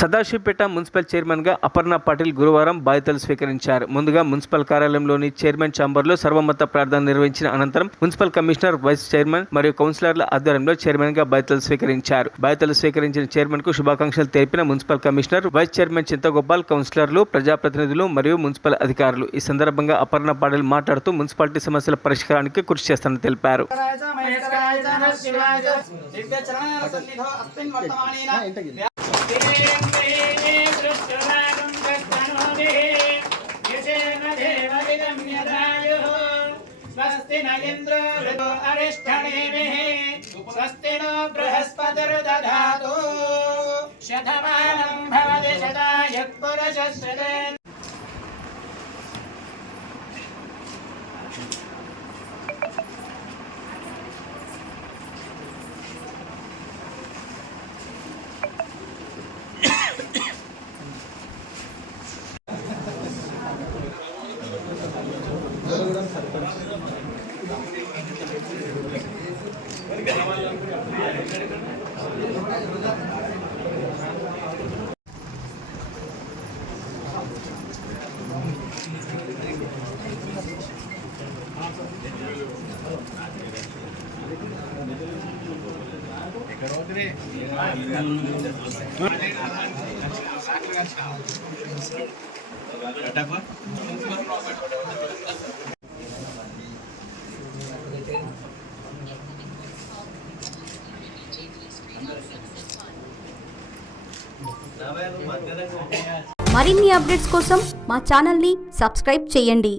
Sadasivpet municipal chairman గా అపర్ణ పాటిల్ గురువారం బాధ్యతలు స్వీకరించారు. ముందుగా మున్సిపల్ కార్యాలయంలోని చైర్మన్ ఛాంబర్లో సర్వమత ప్రార్థన నిర్వహించిన అనంతరం మున్సిపల్ కమిషనర్, వైస్ చైర్మన్ మరియు కౌన్సిలర్ల ఆధ్వర్యంలో చైర్మన్ గా బాధ్యతలు స్వీకరించారు. బాధ్యతలు స్వీకరించిన చైర్మన్ కు శుభాకాంక్షలు తెలిపిన మున్సిపల్ కమిషనర్, వైస్ చైర్మన్ చింతగోపాల్, కౌన్సిలర్లు, ప్రజాప్రతినిధులు మరియు మున్సిపల్ అధికారులు. ఈ సందర్భంగా అపర్ణ పాటిల్ మాట్లాడుతూ మున్సిపాలిటీ సమస్యల పరిష్కారానికి కృషి చేస్తానని తెలిపారు. स्वस्ति न इन्द्रो अरिष्ठनेमिः स्वस्ति नो बृहस्पतिर्दधातु शतमानं भवति शताय पुरुषस्य మరిన్ని అప్డేట్స్ కోసం మా ఛానల్ని సబ్స్క్రైబ్ చేయండి.